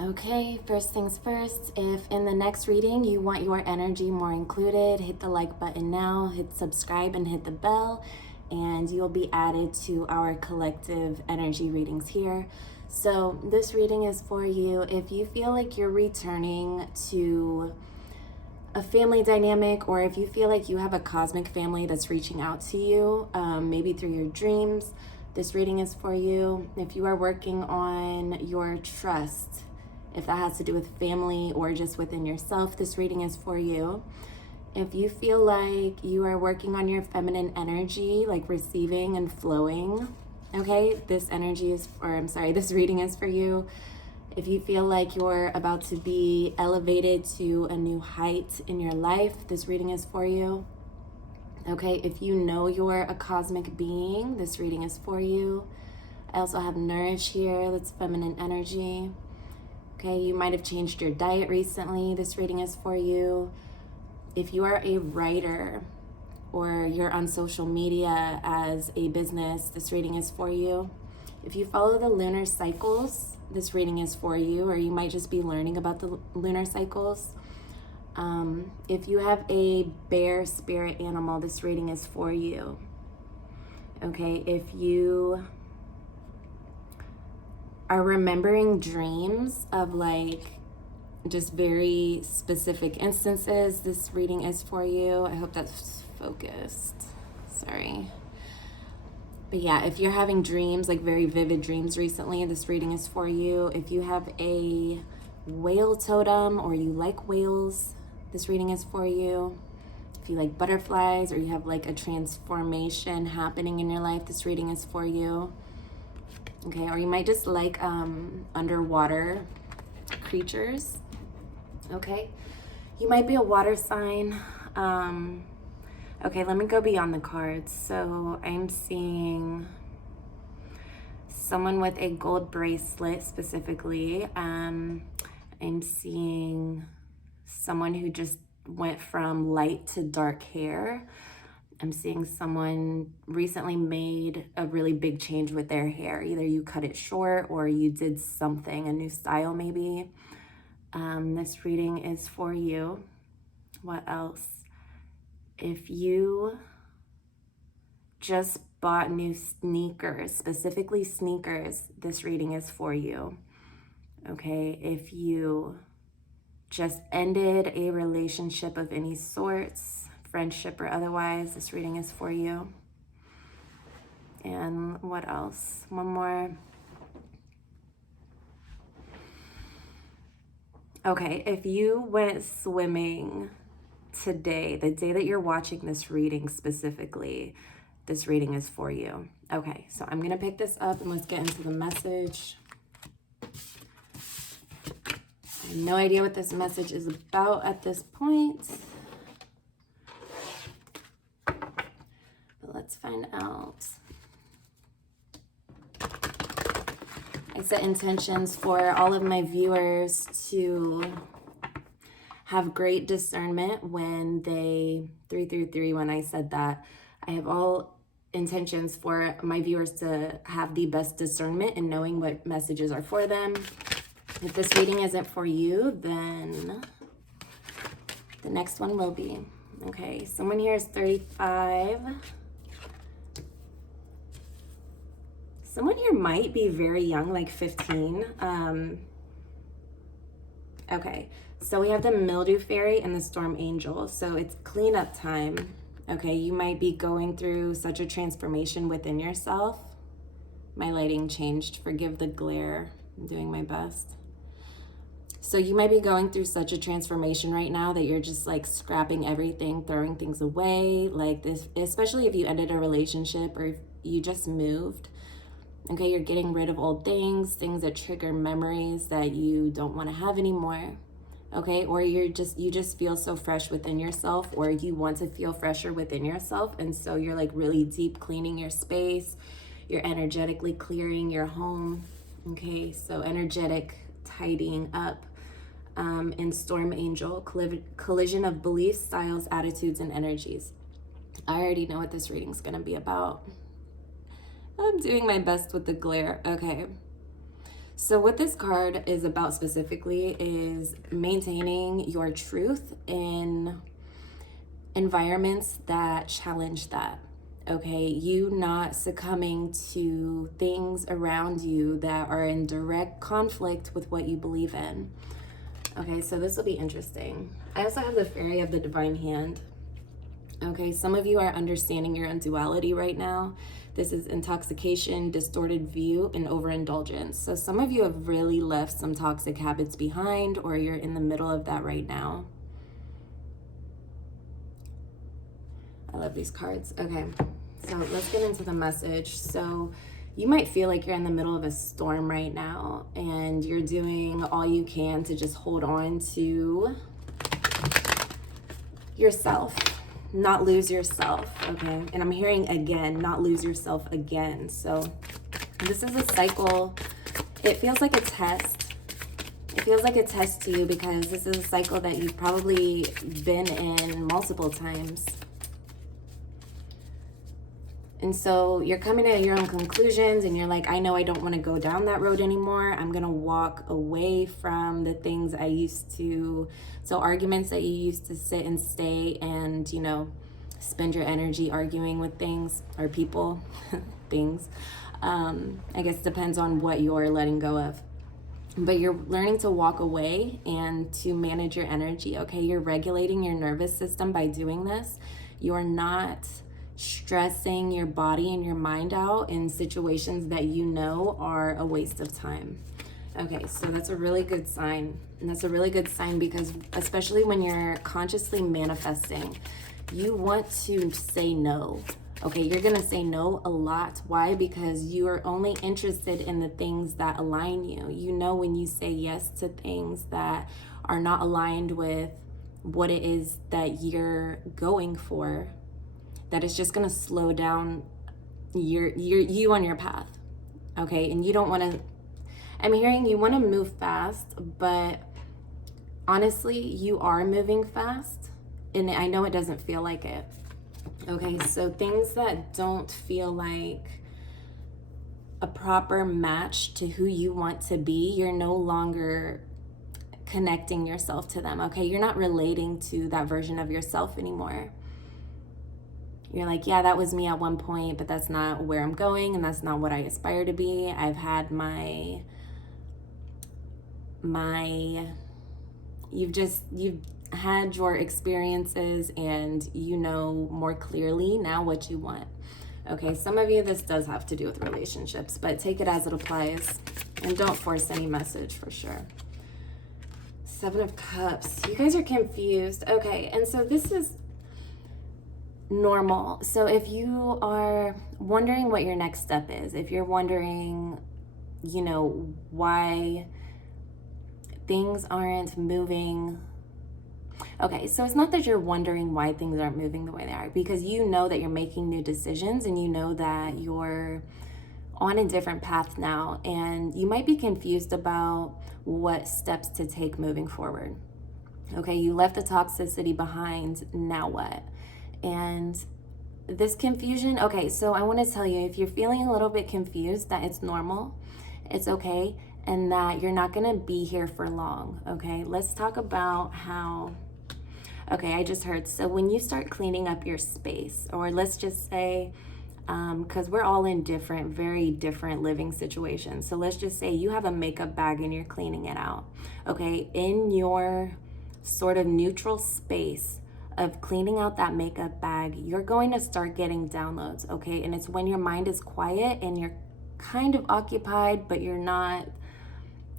Okay, first things first, if in the next reading you want your energy more included, hit the like button now, hit subscribe and hit the bell, and you'll be added to our collective energy readings here. So this reading is for you if you feel like you're returning to a family dynamic, or if you feel like you have a cosmic family that's reaching out to you, maybe through your dreams. This reading is for you. If you are working on your trust, if that has to do with family or just within yourself, this reading is for you. If you feel like you are working on your feminine energy, like receiving and flowing, okay, this reading is for you. If you feel like you're about to be elevated to a new height in your life, this reading is for you. Okay, if you know you're a cosmic being, this reading is for you. I also have nourish here, that's feminine energy. Okay, you might have changed your diet recently, this reading is for you. If you are a writer or you're on social media as a business, this reading is for you. If you follow the lunar cycles, this reading is for you, or you might just be learning about the lunar cycles. If you have a bear spirit animal, this reading is for you. Okay, if you are remembering dreams of like just very specific instances, this reading is for you. I hope that's focused. Sorry. But yeah, if you're having dreams, like very vivid dreams recently, this reading is for you. If you have a whale totem or you like whales, this reading is for you. If you like butterflies or you have like a transformation happening in your life, this reading is for you. Okay, or you might just like underwater creatures. Okay, you might be a water sign. Okay, let me go beyond the cards. So I'm seeing someone with a gold bracelet specifically. I'm seeing someone who just went from light to dark hair. I'm seeing someone recently made a really big change with their hair. Either you cut it short or you did something, a new style maybe. This reading is for you. What else? If you just bought new sneakers, specifically sneakers, this reading is for you. Okay, if you just ended a relationship of any sorts, friendship or otherwise, this reading is for you. And what else? One more. Okay, if you went swimming today, the day that you're watching this reading specifically, this reading is for you. Okay, so I'm gonna pick this up and let's get into the message. I have no idea what this message is about at this point, but let's find out. I set intentions for all of my viewers to have great discernment when they, 333, when I said that. I have all intentions for my viewers to have the best discernment in knowing what messages are for them. If this reading isn't for you, then the next one will be. Okay, someone here is 35. Someone here might be very young, like 15. Okay, so we have the mildew fairy and the storm angel. So it's cleanup time. Okay, you might be going through such a transformation within yourself. My lighting changed. Forgive the glare. I'm doing my best. So you might be going through such a transformation right now that you're just like scrapping everything, throwing things away like this, especially if you ended a relationship or if you just moved. Okay, you're getting rid of old things, things that trigger memories that you don't want to have anymore. Okay, or you just feel so fresh within yourself, or you want to feel fresher within yourself, and so you're like really deep cleaning your space. You're energetically clearing your home. Okay, so energetic tidying up. In Storm Angel, collision of beliefs, styles, attitudes, and energies. I already know what this reading's gonna be about. I'm doing my best with the glare. Okay. So what this card is about specifically is maintaining your truth in environments that challenge that. Okay, you not succumbing to things around you that are in direct conflict with what you believe in. Okay, so this will be interesting. I also have the Fairy of the Divine Hand. Okay, some of you are understanding your own duality right now. This is intoxication, distorted view, and overindulgence. So some of you have really left some toxic habits behind, or you're in the middle of that right now. I love these cards. Okay, so let's get into the message. So you might feel like you're in the middle of a storm right now, and you're doing all you can to just hold on to yourself, not lose yourself, okay? And I'm hearing again, not lose yourself again. So this is a cycle. It feels like a test. It feels like a test to you because this is a cycle that you've probably been in multiple times. And so you're coming to your own conclusions and you're like, I know I don't want to go down that road anymore. I'm going to walk away from the things I used to, so arguments that you used to sit and stay and, you know, spend your energy arguing with things or people, things. I guess it depends on what you're letting go of. But you're learning to walk away and to manage your energy, okay? You're regulating your nervous system by doing this. You're not stressing your body and your mind out in situations that you know are a waste of time. Okay, so that's a really good sign. And that's a really good sign because especially when you're consciously manifesting, you want to say no. Okay, you're gonna say no a lot. Why? Because you are only interested in the things that align you. You know, when you say yes to things that are not aligned with what it is that you're going for, that it's just gonna slow down you on your path. Okay, and you don't wanna, I'm hearing you wanna move fast, but honestly, you are moving fast, and I know it doesn't feel like it. Okay, so things that don't feel like a proper match to who you want to be, you're no longer connecting yourself to them, okay? You're not relating to that version of yourself anymore. You're like, yeah, that was me at one point, but that's not where I'm going, and that's not what I aspire to be. I've had you've had your experiences, and you know more clearly now what you want. Okay, some of you, this does have to do with relationships, but take it as it applies, and don't force any message for sure. Seven of Cups. You guys are confused. Okay, and so this is normal. So if you are wondering what your next step is, if you're wondering, you know, why things aren't moving. Okay, so it's not that you're wondering why things aren't moving the way they are, because you know that you're making new decisions and you know that you're on a different path now, and you might be confused about what steps to take moving forward. Okay, you left the toxicity behind, now what? And this confusion, okay, so I want to tell you, if you're feeling a little bit confused, that it's normal, it's okay, and that you're not going to be here for long, okay? Let's talk about how, okay, I just heard, so when you start cleaning up your space, or let's just say, because we're all in different, very different living situations. So let's just say you have a makeup bag and you're cleaning it out, okay? In your sort of neutral space of cleaning out that makeup bag, you're going to start getting downloads, okay? And it's when your mind is quiet and you're kind of occupied, but you're not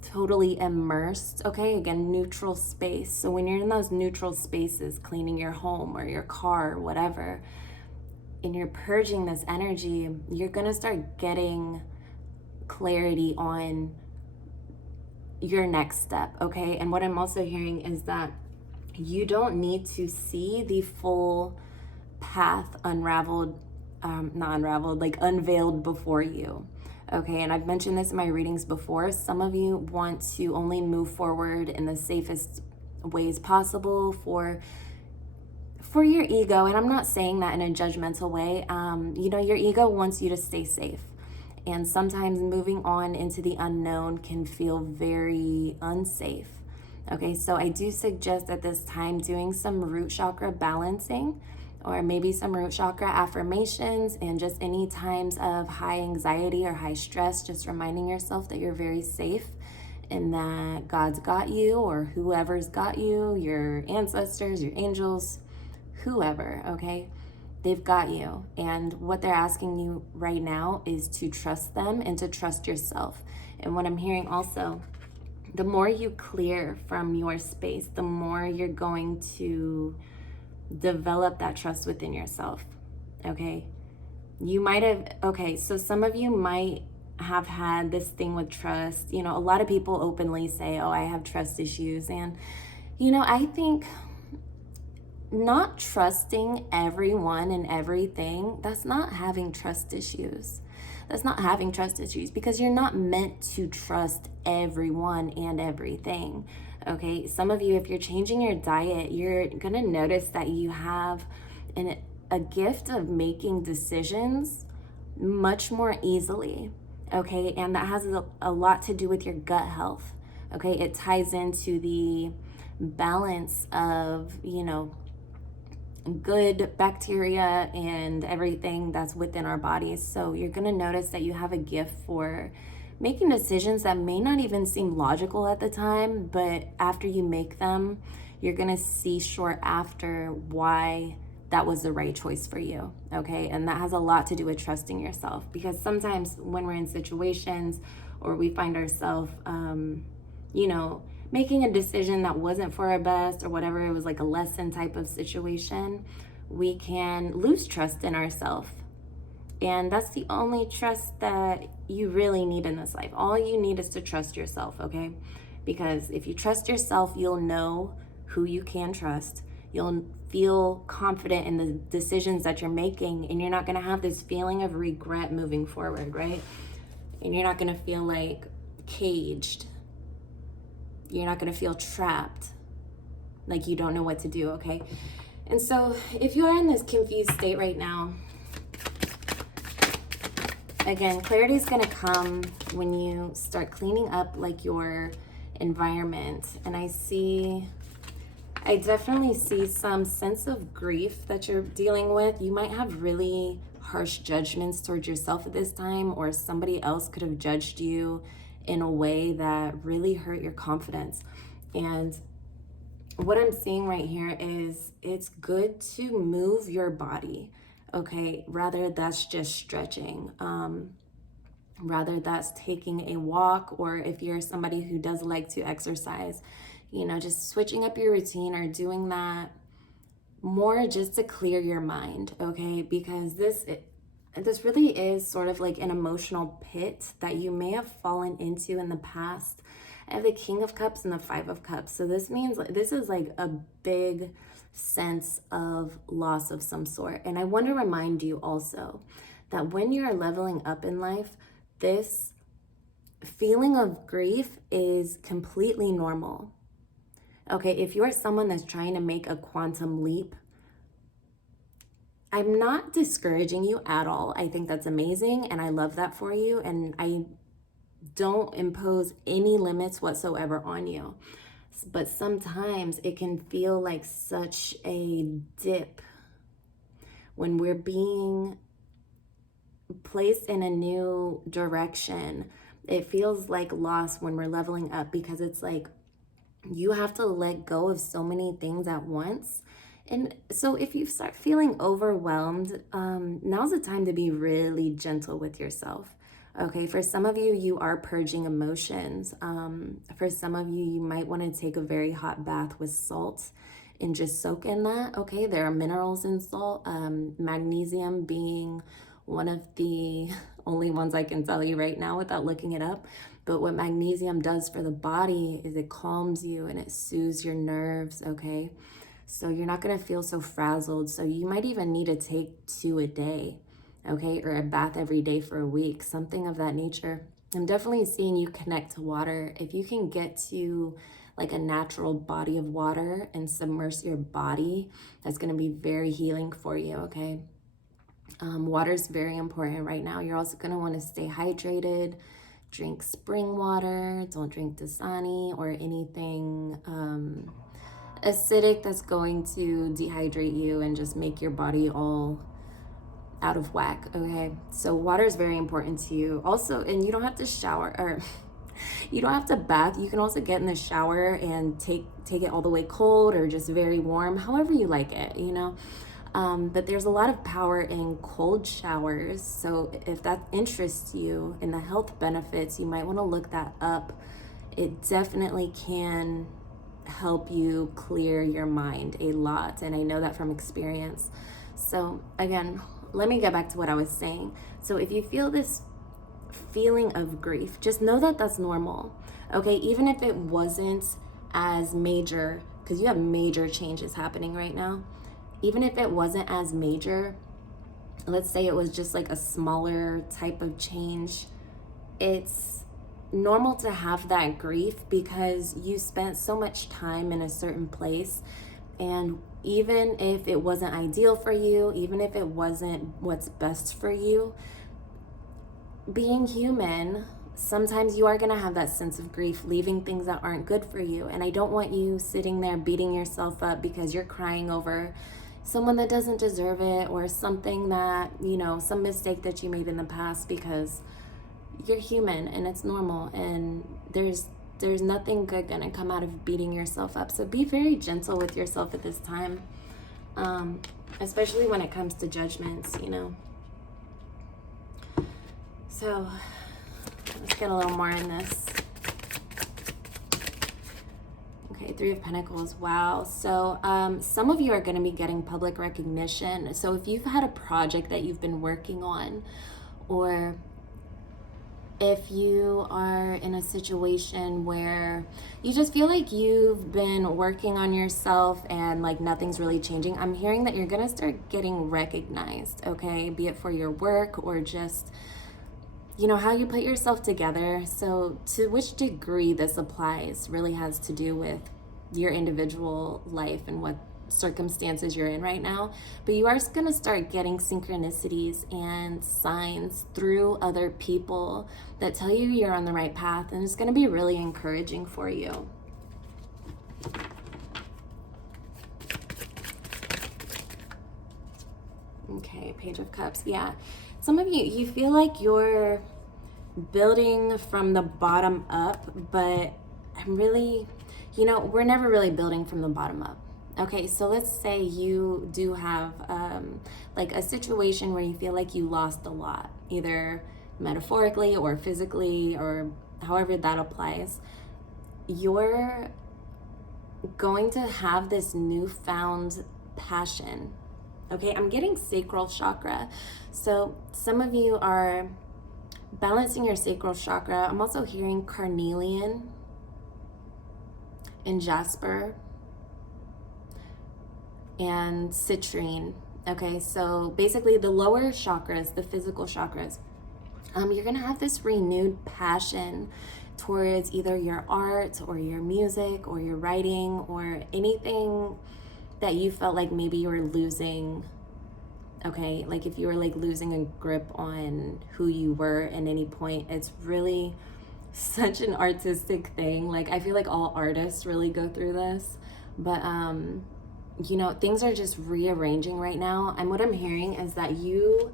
totally immersed, okay? Again, neutral space. So when you're in those neutral spaces, cleaning your home or your car or whatever, and you're purging this energy, you're gonna start getting clarity on your next step, okay? And what I'm also hearing is that you don't need to see the full path unveiled before you, okay? And I've mentioned this in my readings before. Some of you want to only move forward in the safest ways possible for your ego, and I'm not saying that in a judgmental way. You know, your ego wants you to stay safe, And sometimes moving on into the unknown can feel very unsafe. Okay, so I do suggest at this time doing some root chakra balancing, or maybe some root chakra affirmations, and just any times of high anxiety or high stress, just reminding yourself that you're very safe and that God's got you, or whoever's got you, your ancestors, your angels, whoever, okay? They've got you. And what they're asking you right now is to trust them and to trust yourself. And what I'm hearing also, the more you clear from your space, the more you're going to develop that trust within yourself, okay? You might have, okay, so some of you might have had this thing with trust. You know, a lot of people openly say, oh, I have trust issues. And, you know, I think not trusting everyone and everything, that's not having trust issues. That's not having trust issues, because you're not meant to trust everyone and everything. Okay, some of you, if you're changing your diet, you're gonna notice that you have a gift of making decisions much more easily. Okay, and that has a lot to do with your gut health. Okay, it ties into the balance of, you know, good bacteria and everything that's within our bodies. So you're going to notice that you have a gift for making decisions that may not even seem logical at the time, but after you make them, you're going to see short after why that was the right choice for you. Okay, and that has a lot to do with trusting yourself, because sometimes when we're in situations or we find ourselves you know, making a decision that wasn't for our best or whatever, it was like a lesson type of situation, we can lose trust in ourselves. And that's the only trust that you really need in this life. All you need is to trust yourself, okay? Because if you trust yourself, you'll know who you can trust. You'll feel confident in the decisions that you're making, and you're not gonna have this feeling of regret moving forward, right? And you're not gonna feel like caged. You're not going to feel trapped, like you don't know what to do, okay? And so if you are in this confused state right now, again, clarity is going to come when you start cleaning up like your environment. And I definitely see some sense of grief that you're dealing with. You might have really harsh judgments towards yourself at this time, or somebody else could have judged you in a way that really hurt your confidence. And what I'm seeing right here is it's good to move your body, okay? Rather that's just stretching, rather that's taking a walk, or if you're somebody who does like to exercise, you know, just switching up your routine or doing that more just to clear your mind, okay? Because this really is sort of like an emotional pit that you may have fallen into in the past. I have the King of Cups and the Five of Cups. So this means this is like a big sense of loss of some sort. And I want to remind you also that when you're leveling up in life, this feeling of grief is completely normal. Okay, if you're someone that's trying to make a quantum leap, I'm not discouraging you at all. I think that's amazing, and I love that for you, and I don't impose any limits whatsoever on you. But sometimes it can feel like such a dip when we're being placed in a new direction. It feels like loss when we're leveling up, because it's like you have to let go of so many things at once. And so if you start feeling overwhelmed, now's the time to be really gentle with yourself. Okay, for some of you, you are purging emotions. For some of you, you might want to take a very hot bath with salt and just soak in that. Okay, there are minerals in salt, magnesium being one of the only ones I can tell you right now without looking it up. But what magnesium does for the body is it calms you and it soothes your nerves, okay? So you're not gonna feel so frazzled. So you might even need to take 2 a day, okay? Or a bath every day for a week, something of that nature. I'm definitely seeing you connect to water. If you can get to like a natural body of water and submerge your body, that's gonna be very healing for you, okay? Water is very important right now. You're also going to want to stay hydrated. Drink spring water. Don't drink Dasani or anything acidic that's going to dehydrate you and just make your body all out of whack. Okay, so water is very important to you. Also, and you don't have to shower or you don't have to bath. You can also get in the shower and take it all the way cold or just very warm, however you like it, you know. But there's a lot of power in cold showers. So if that interests you in the health benefits, you might want to look that up. It definitely can help you clear your mind a lot. And I know that from experience. So again, let me get back to what I was saying. So if you feel this feeling of grief, just know that that's normal. Okay, even if it wasn't as major, because you have major changes happening right now. Even if it wasn't as major, let's say it was just like a smaller type of change, it's normal to have that grief because you spent so much time in a certain place. And even if it wasn't ideal for you, even if it wasn't what's best for you, being human, sometimes you are going to have that sense of grief, leaving things that aren't good for you. And I don't want you sitting there beating yourself up because you're crying over someone that doesn't deserve it or something that, you know, some mistake that you made in the past, because you're human and it's normal, and there's nothing good gonna come out of beating yourself up. So be very gentle with yourself at this time, especially when it comes to judgments, you know. So let's get a little more in this. Okay, Three of Pentacles. Wow. So some of you are going to be getting public recognition. So if you've had a project that you've been working on, or if you are in a situation where you just feel like you've been working on yourself and like nothing's really changing, I'm hearing that you're going to start getting recognized, okay? Be it for your work or just, you know, how you put yourself together. So to which degree this applies really has to do with your individual life and what circumstances you're in right now. But you are going to start getting synchronicities and signs through other people that tell you you're on the right path, and it's going to be really encouraging for you. Okay, Page of Cups. Yeah, some of you feel like you're building from the bottom up, but I'm really, you know, we're never really building from the bottom up. Okay, so let's say you do have like a situation where you feel like you lost a lot, either metaphorically or physically or however that applies. You're going to have this newfound passion. Okay, I'm getting sacral chakra. So some of you are balancing your sacral chakra. I'm also hearing carnelian and jasper and citrine. Okay, so basically the lower chakras, the physical chakras, you're gonna have this renewed passion towards either your art or your music or your writing or anything that you felt like maybe you were losing. Okay, like if you were like losing a grip on who you were at any point, it's really such an artistic thing. Like I feel like all artists really go through this, but you know, things are just rearranging right now. And what I'm hearing is that you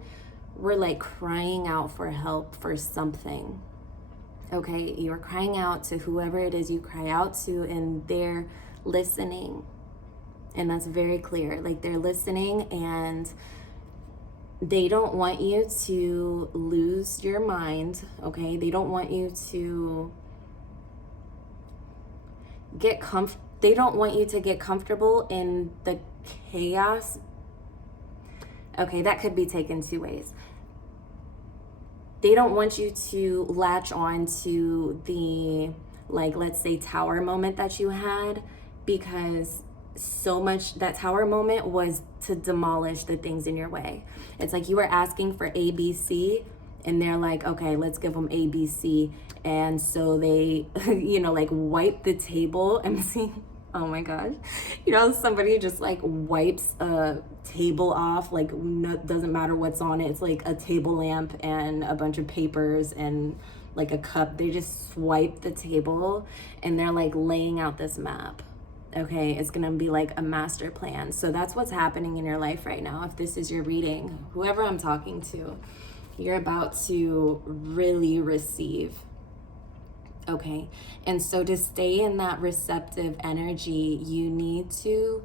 were like crying out for help for something. Okay, you were crying out to whoever it is you cry out to, and they're listening. And that's very clear. Like they're listening, and they don't want you to lose your mind. Okay, they don't want you to get they don't want you to get comfortable in the chaos. Okay, that could be taken two ways. They don't want you to latch on to the, like, let's say tower moment that you had, because so much that tower moment was to demolish the things in your way. It's like you were asking for ABC, and they're like, okay, let's give them ABC. And so they, you know, like wipe the table. I'm seeing Oh my gosh. You know, somebody just like wipes a table off, like no, doesn't matter what's on it. It's like a table lamp and a bunch of papers and like a cup. They just swipe the table and they're like laying out this map. Okay, it's gonna be like a master plan. So that's what's happening in your life right now. If this is your reading, whoever I'm talking to, you're about to really receive. Okay, and so to stay in that receptive energy, you need to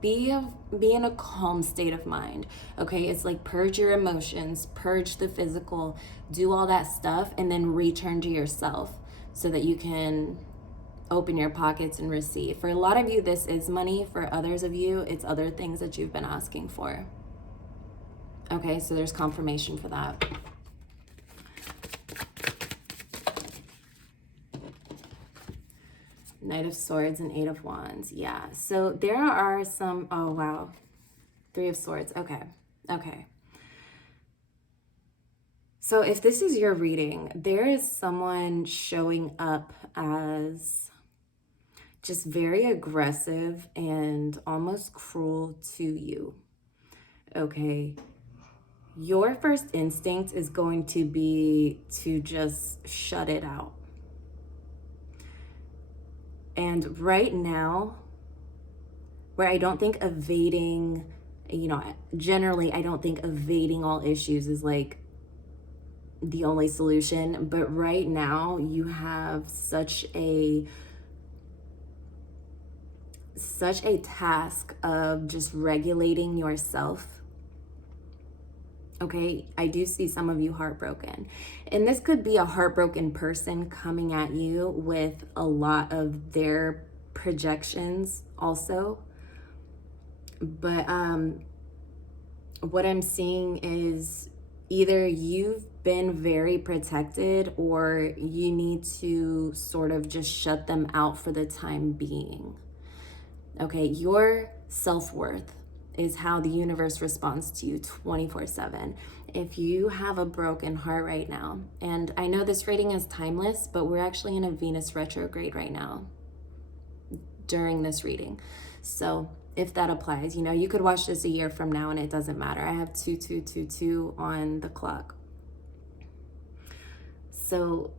be in a calm state of mind. Okay, it's like purge your emotions, purge the physical, do all that stuff, and then return to yourself so that you can open your pockets and receive. For a lot of you, this is money. For others of you, it's other things that you've been asking for. Okay, so there's confirmation for that. Knight of Swords and Eight of Wands. Yeah, so there are some, oh wow, Three of Swords. Okay, okay. So if this is your reading, there is someone showing up as just very aggressive and almost cruel to you. Okay, your first instinct is going to be to just shut it out. And right now, where I don't think evading, you know, generally I don't think evading all issues is like the only solution, but right now you have such a task of just regulating yourself. Okay, I do see some of you heartbroken. And this could be a heartbroken person coming at you with a lot of their projections also. But what I'm seeing is either you've been very protected or you need to sort of just shut them out for the time being. Okay, your self-worth is how the universe responds to you 24/7. If you have a broken heart right now, and I know this reading is timeless, but we're actually in a Venus retrograde right now during this reading. So if that applies, you know, you could watch this a year from now and it doesn't matter. I have 2222 on the clock. So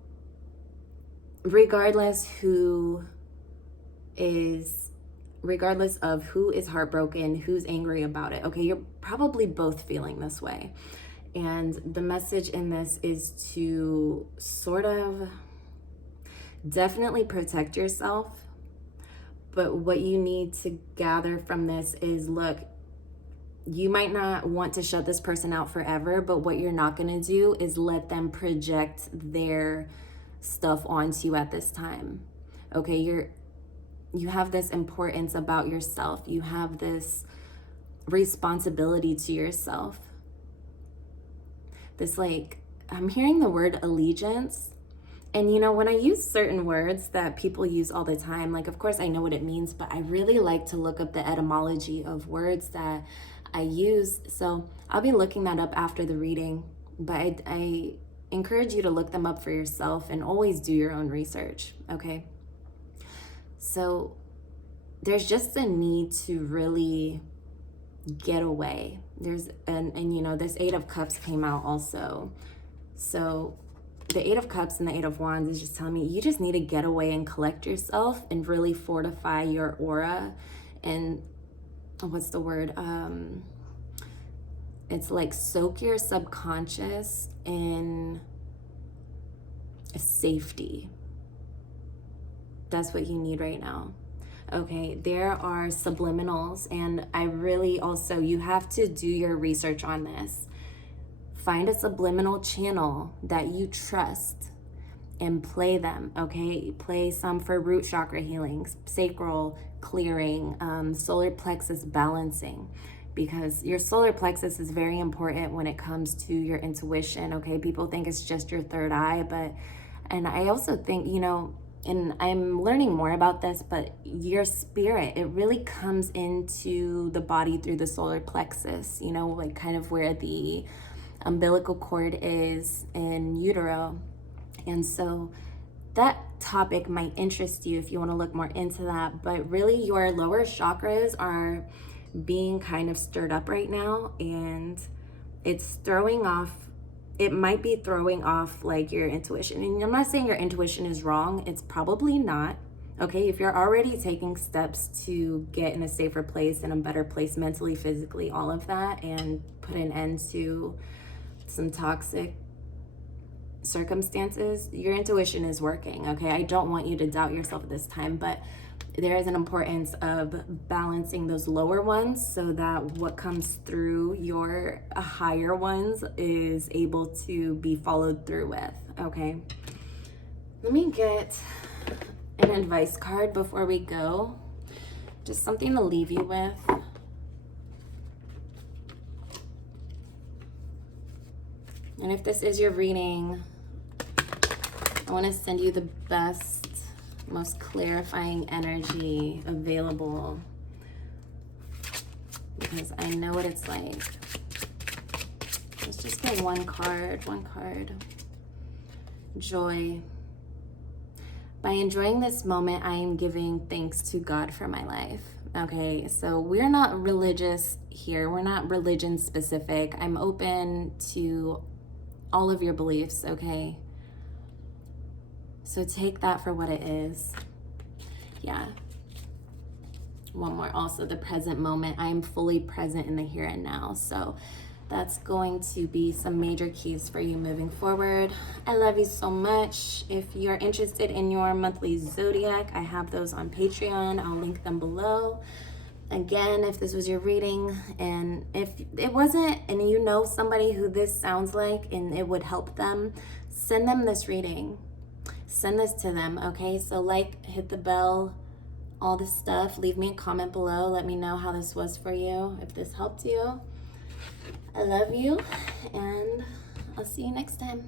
regardless of who is heartbroken, who's angry about it, okay, you're probably both feeling this way. And the message in this is to sort of definitely protect yourself. But what you need to gather from this is, look, you might not want to shut this person out forever, but what you're not going to do is let them project their stuff onto you at this time. Okay, you have this importance about yourself. You have this responsibility to yourself. This, like, I'm hearing the word allegiance. And you know, when I use certain words that people use all the time, like, of course I know what it means, but I really like to look up the etymology of words that I use. So I'll be looking that up after the reading, but I encourage you to look them up for yourself and always do your own research, okay? So there's just a need to really get away. And you know, this Eight of Cups came out also. So the Eight of Cups and the Eight of Wands is just telling me you just need to get away and collect yourself and really fortify your aura. And what's the word? It's like soak your subconscious in safety. That's what you need right now. Okay, there are subliminals, and I really also, you have to do your research on this. Find a subliminal channel that you trust and play them, okay? Play some for root chakra healing, sacral clearing, solar plexus balancing, because your solar plexus is very important when it comes to your intuition, okay? People think it's just your third eye, and I also think, you know, and I'm learning more about this, but your spirit, it really comes into the body through the solar plexus, you know, like kind of where the umbilical cord is in utero. And so that topic might interest you if you want to look more into that. But really, your lower chakras are being kind of stirred up right now, and it's throwing off, it might be throwing off like your intuition. And I'm not saying your intuition is wrong, it's probably not. Okay, if you're already taking steps to get in a safer place and a better place mentally, physically, all of that, and put an end to some toxic circumstances, your intuition is working. Okay, I don't want you to doubt yourself at this time, but there is an importance of balancing those lower ones so that what comes through your higher ones is able to be followed through with. Okay, let me get an advice card before we go, just something to leave you with. And if this is your reading, I want to send you the best, most clarifying energy available, because I know what it's like. Let's just get one card. Joy. By enjoying this moment, I am giving thanks to God for my life. Okay, so we're not religious here. We're not religion specific. I'm open to all of your beliefs, okay? So take that for what it is. Yeah. One more, also the present moment. I am fully present in the here and now. So that's going to be some major keys for you moving forward. I love you so much. If you're interested in your monthly zodiac, I have those on Patreon. I'll link them below. Again, if this was your reading and if it wasn't, and you know somebody who this sounds like and it would help them, send them this reading. Send this to them, okay? So like, hit the bell, all this stuff. Leave me a comment below. Let me know how this was for you, if this helped you. I love you, and I'll see you next time.